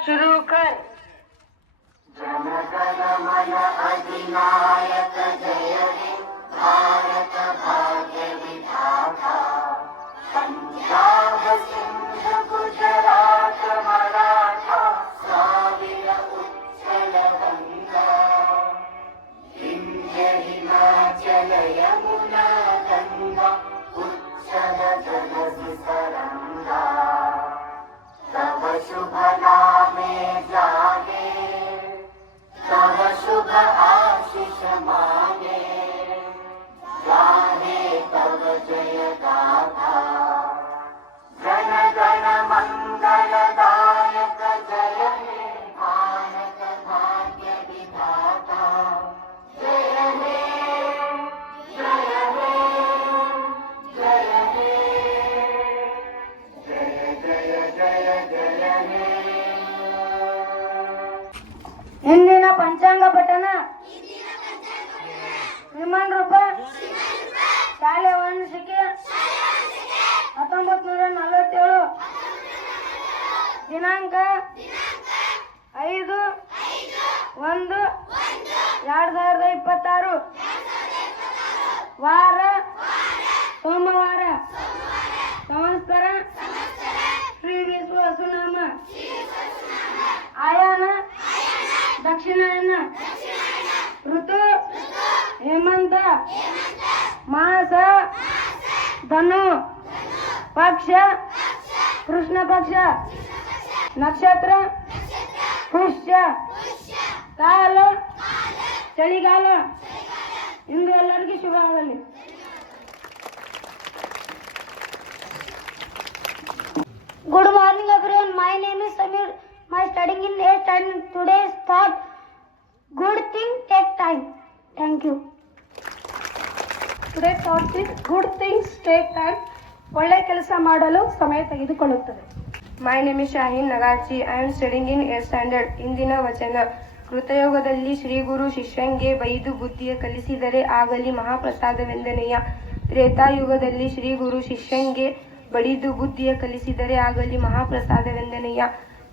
शुरू कर। जनगण मन अधिनायक जय हे भारत भाग्य विधाता। पंजाब सिंध गुजरात मराठा द्राविड उत्कल गंगा। विंध्य हिमाचल यमुना गंगा उच्चल जलधि तरंगा। तव शुभ नामे जागे तव शुभ आशीष मांगे। गाहे तव जय गाथा जन गण मंगल दायक जय हे भारत भाग्य विधाता। जय हे जय हे जय हे जय जय जय जय हे। ಇಂದಿನ ಪಂಚಾಂಗ ಪಠಣ ವಿಮಾನ ರೂಪ ಶಾಲೆ ವಾರ್ಷಿಕೆ 1947 ದಿನಾಂಕ 5/1/2026 ವಾರ ಸೋಮವಾರ ಸಂವತ್ಸರ ಶ್ರೀ ವಿಶ್ವ ವಸುನಾಮ ಆಯಾನ ದಕ್ಷಿಣಾಯನ ಋತು ಹೇಮಂತ ಮಾಸ ಧನು ಪಕ್ಷ ಕೃಷ್ಣ ಪಕ್ಷ ನಕ್ಷತ್ರ ಪುಷ್ಯ ಕಾಲ ಚಳಿಗಾಲ. ಇಂದು ಎಲ್ಲರಿಗೂ ಶುಭ ಆಗಲಿ. Good morning everyone. My name is Samir. My studying in 8th and today's thought: good things take time. Thank you. Today's thought is good things take time. ಒಳ್ಳೆ ಕೆಲಸ ಮಾಡಲು ಸಮಯ ತೆಗೆದುಕೊಳ್ಳುತ್ತದೆ. My name is Shahin Nagachi. I am studying in 8th standard. ಇಂದಿನ ವಚನ: ಕೃತಯುಗದಲ್ಲಿ ಶ್ರೀ ಗುರು ಶಿಷ್ಯಂಗೆ ಬೈದು ಬುದ್ಧಿಯ ಕಲಿಸಿದರೆ ಆಗಲಿ ಮಹಾಪ್ರಸಾದವೆಂದನೆಯ. ತ್ರೇತಾಯುಗದಲ್ಲಿ ಶ್ರೀ ಗುರು ಶಿಷ್ಯಂಗೆ ಬಡಿದು ಬುದ್ಧಿಯ ಕಲಿಸಿದರೆ ಆಗಲಿ ಮಹಾಪ್ರಸಾದವೆಂದನೆಯ.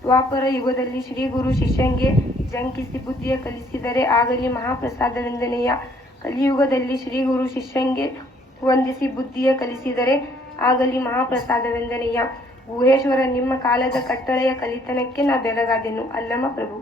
ದ್ವಾಪರ ಯುಗದಲ್ಲಿ ಶ್ರೀ ಗುರು ಶಿಷ್ಯಂಗೆ ಜಂಕಿಸಿ ಬುದ್ಧಿಯ ಕಲಿಸಿದರೆ ಆಗಲಿ ಮಹಾಪ್ರಸಾದವೆಂದನೆಯ. ಕಲಿಯುಗದಲ್ಲಿ ಶ್ರೀ ಗುರು ಶಿಷ್ಯಂಗೆ ವಂದಿಸಿ ಬುದ್ಧಿಯ ಕಲಿಸಿದರೆ ಆಗಲಿ ಮಹಾಪ್ರಸಾದವೆಂದನೆಯ. ಗುಹೇಶ್ವರ, ನಿಮ್ಮ ಕಾಲದ ಕಟ್ಟಳೆಯ ಕಲಿತನಕ್ಕೆ ನಾ ಬೆರಗಾದೆನು. ಅಲ್ಲಮ ಪ್ರಭು.